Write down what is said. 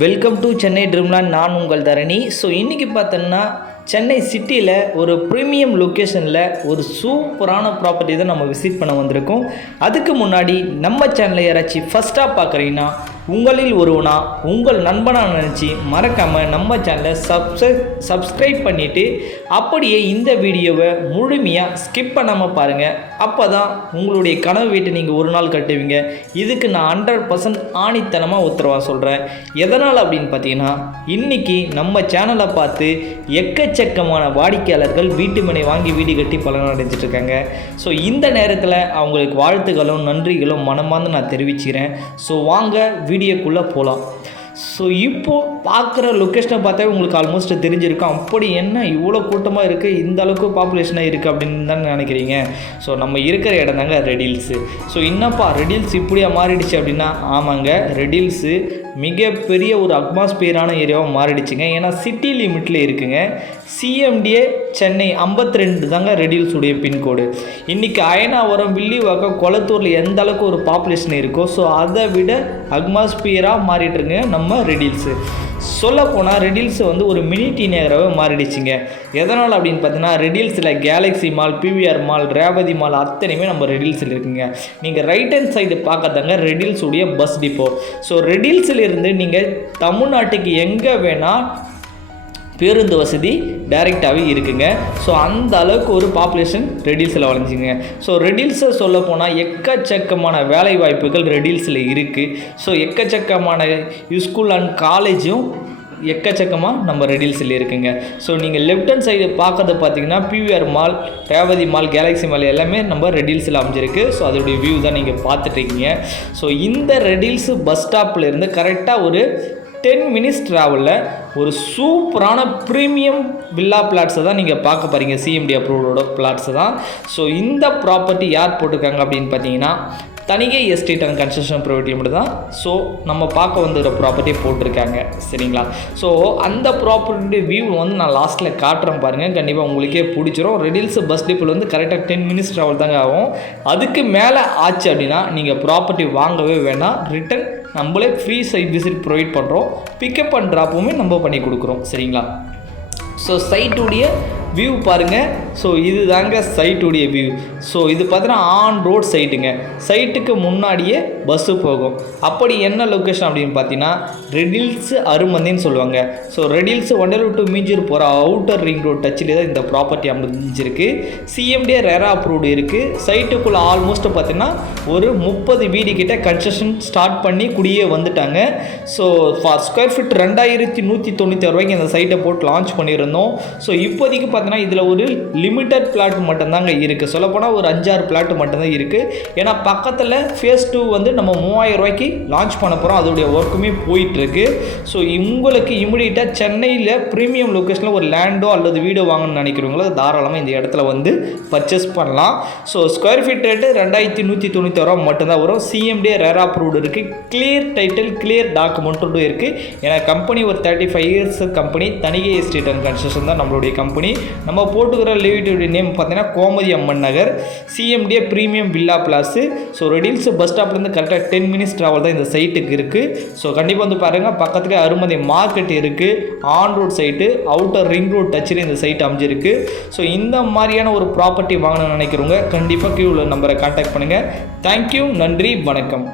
Welcome to Chennai Dreamland. நான் உங்கள் தரணி. So இன்றைக்கி பார்த்தோன்னா சென்னை சிட்டியில் ஒரு ப்ரீமியம் லொக்கேஷனில் ஒரு சூப்பரான ப்ராப்பர்ட்டி தான் நம்ம விசிட் பண்ண வந்திருக்கோம். அதுக்கு முன்னாடி நம்ம சேனலை யாராச்சும் ஃபஸ்ட்டாக பார்க்குறீங்கன்னா உங்களில் ஒருவனா உங்கள் நண்பனாக நினச்சி மறக்காமல் நம்ம சேனலை சப்ஸ்கிரைப் பண்ணிவிட்டு அப்படியே இந்த வீடியோவை முழுமையாக ஸ்கிப் பண்ணாமல் பாருங்கள். அப்போ தான் உங்களுடைய கனவு வீட்டை நீங்கள் ஒரு நாள் கட்டுவீங்க. இதுக்கு நான் 100% ஆணித்தனமாக உத்தரவாக சொல்கிறேன். எதனால் அப்படின்னு பார்த்தீங்கன்னா இன்றைக்கி நம்ம சேனலை பார்த்து எக்கச்சக்கமான வாடிக்கையாளர்கள் வீட்டு மனை வாங்கி வீடு கட்டி பலனடைஞ்சிட்ருக்காங்க. ஸோ இந்த நேரத்தில் அவங்களுக்கு வாழ்த்துக்களும் நன்றிகளும் மனமார்ந்து நான் தெரிவிச்சுக்கிறேன். ஸோ வாங்க வீடியோக்குள்ளே போகலாம். ஸோ இப்போது பார்க்குற லொக்கேஷனை பார்த்தா உங்களுக்கு ஆல்மோஸ்ட் தெரிஞ்சிருக்கும். அப்படி என்ன இவ்வளோ கூட்டமாக இருக்குது, இந்த அளவுக்கு பாப்புலேஷனாக இருக்குது அப்படின்னு தான் நினைக்கிறீங்க. ஸோ நம்ம இருக்கிற இடம் தாங்க ரெடில்ஸு. ஸோ என்னப்பா ரெடில்ஸ் இப்படியா மாறிடுச்சு அப்படின்னா, ஆமாங்க, ரெடில்ஸு மிகப்பெரிய ஒரு அட்மாஸ்பியரான ஏரியாவாக மாறிடுச்சுங்க. ஏன்னா சிட்டி லிமிட்டில் இருக்குங்க. சிஎம்டிஏ சென்னை 52 தாங்க ரெடில்ஸுடைய பின்கோடு. இன்றைக்கி அயனாவரம், வில்லிவாக்கம், கொளத்தூரில் எந்த அளவுக்கு ஒரு பாப்புலேஷன் இருக்கோ ஸோ அதை விட அட்மாஸ்பியராக மாறிட்டுருங்க நம்ம ரெடில்ஸு. சொல்லப்போனால் ரெடில்ஸ் வந்து ஒரு மினி டி நகராகவே மாறிடுச்சுங்க. எதனால் அப்படின்னு பார்த்தீங்கன்னா ரெடில்ஸில் galaxy mall, PVR mall, Revathi mall அத்தனையுமே நம்ம ரெடில்ஸில் இருக்குங்க. நீங்கள் ரைட் ஹேண்ட் சைடு பார்க்கறதாங்க ரெடில்ஸுடைய பஸ் டிப்போ. ஸோ ரெடில்ஸில் இருந்து நீங்கள் தமிழ்நாட்டுக்கு எங்கே வேணால் பேருந்து வசதி டைரெக்டாகவே இருக்குங்க. ஸோ அந்த அளவுக்கு ஒரு பாப்புலேஷன் ரெடில்ஸில் வளைஞ்சிங்க. ஸோ ரெடில்ஸை சொல்ல போனால் எக்கச்சக்கமான வேலை வாய்ப்புகள் ரெடில்ஸில் இருக்குது. ஸோ எக்கச்சக்கமான ஸ்கூல் அண்ட் காலேஜும் எக்கச்சக்கமாக நம்ம ரெடில்ஸில் இருக்குங்க. ஸோ நீங்கள் லெஃப்ட் ஹேண்ட் சைடு பார்க்கறது பார்த்தீங்கன்னா PVR mall, Revathi mall, Galaxy mall எல்லாமே நம்ம ரெடில்ஸில் அமைஞ்சிருக்கு. ஸோ அதோடைய வியூ தான் நீங்கள் பார்த்துட்ருக்கீங்க. ஸோ இந்த ரெடில்ஸ் பஸ் ஸ்டாப்பில் இருந்து கரெக்டாக ஒரு 10 மினிட்ஸ் ட்ராவலில் ஒரு சூப்பரான ப்ரீமியம் வில்லா பிளாட்ஸை தான் நீங்கள் பார்க்க போகிறீங்க. சிஎம்டி அப்ரூவோட பிளாட்ஸு தான். ஸோ இந்த ப்ராப்பர்ட்டி யார் போட்டிருக்காங்க அப்படின்னு பார்த்தீங்கன்னா Thanigai estate and construction private limited தான். ஸோ நம்ம பார்க்க வந்துடுற ப்ராப்பர்ட்டியை போட்டிருக்காங்க. சரிங்களா? ஸோ அந்த ப்ராப்பர்ட்டி வியூ வந்து நான் லாஸ்ட்டில் காட்டுறேன் பாருங்கள். கண்டிப்பாக உங்களுக்கே பிடிச்சிரும். ரெடில்ஸ் பஸ் டிப்போவில் வந்து கரெக்டாக 10 மினிட்ஸ் ட்ராவல் தாங்க ஆகும். அதுக்கு மேலே ஆச்சு அப்படின்னா நீங்கள் ப்ராப்பர்ட்டி வாங்கவே வேணாம். ரிட்டன் நம்மளே ஃப்ரீ சைட் விசிட் ப்ரொவைட் பண்ணுறோம். பிக்கப் அண்ட் ட்ராப்புமே நம்ம பண்ணி கொடுக்குறோம். சரிங்களா? ஸோ சைட்டுடைய வியூ பாருங்கள். ஸோ இது தாங்க சைட்டுடைய வியூ. ஸோ இது பார்த்தீங்கன்னா ஆன் ரோட் சைட்டுங்க. சைட்டுக்கு முன்னாடியே பஸ்ஸு போகும். அப்படி என்ன லொக்கேஷன் அப்படின்னு பார்த்தீங்கன்னா ரெடில்ஸு அருமந்தின்னு சொல்லுவாங்க. So Red Hills Vandalur to Minjur போகிற அவுட்டர் ரிங் ரோட் டச்சில் தான் இந்த ப்ராப்பர்ட்டி அமைஞ்சிருக்கு. சிஎம்டிஏ ரெரா அப்ரூவ்டு இருக்குது. சைட்டுக்குள்ளே ஆல்மோஸ்ட் பார்த்தீங்கன்னா ஒரு 30 வீடு கிட்ட கன்ஸ்ட்ரக்ஷன் ஸ்டார்ட் பண்ணி குடியே வந்துட்டாங்க. ஸோ ஃபார் ஸ்கொயர் ஃபீட் 2196 ரூபாய்க்கு இந்த சைட்டை போட்டு லான்ச் பண்ணியிருந்தோம். ஸோ இப்போதைக்கு பார்த்தீங்கன்னா இதில் ஒரு லிமிட்டட் பிளாட் மட்டும்தாங்க இருக்குது. சொல்லப்போனால் ஒரு 5-6 பிளாட் மட்டும்தான் இருக்குது. ஏன்னா பக்கத்தில் ஃபேஸ் 2 வந்து நம்ம 3000 ரூபாய்க்கு லான்ச் பண்ண போகிறோம். அதோடைய ஒர்க்குமே போயிட்டுருக்கு. ஸோ உங்களுக்கு இமிடியேட்டாக சென்னையில் ப்ரீமியம் லொக்கேஷனில் ஒரு லேண்டோ அல்லது வீடோ வாங்கணும்னு நினைக்கிறவங்களோ தாராளமாக இந்த இடத்துல வந்து பர்ச்சேஸ் பண்ணலாம். ஸோ ஸ்கொயர் ஃபீட் ரேட்டு 2196 ரூபா மட்டும்தான் வரும். சிஎம்டிஏ ரெரா அப்ரூவ்டு இருக்குது. கிளியர் டைட்டில், கிளியர் டாக்குமெண்ட்டும் இருக்குது. ஏன்னா கம்பெனி ஒரு 35 years company. Thanigai estate and construction தான் நம்மளுடைய கம்பெனி. நம்ம போட்டுக்கிற லிவிட்டியுடைய நேம் பார்த்தீங்கன்னா Gomathi Amman Nagar, CMDA premium villa plots. So Redhills bus ஸ்டாப்லேருந்து கரெக்டாக 10 மினிட்ஸ் ட்ராவல் தான் இந்த சைட்டுக்கு இருக்குது. ஸோ கண்டிப்பாக வந்து பாருங்கள். பக்கத்துலேயே அருமதி மார்க்கெட் இருக்குது. On road site, outer ring road டச்சில் இந்த சைட் அமைஞ்சிருக்கு. ஸோ இந்த மாதிரியான ஒரு ப்ராப்பர்ட்டி வாங்கணும்னு நினைக்கிறவங்க கண்டிப்பாக கீழே நம்பரை கான்டாக்ட் பண்ணுங்கள். தேங்க்யூ, நன்றி, வணக்கம்.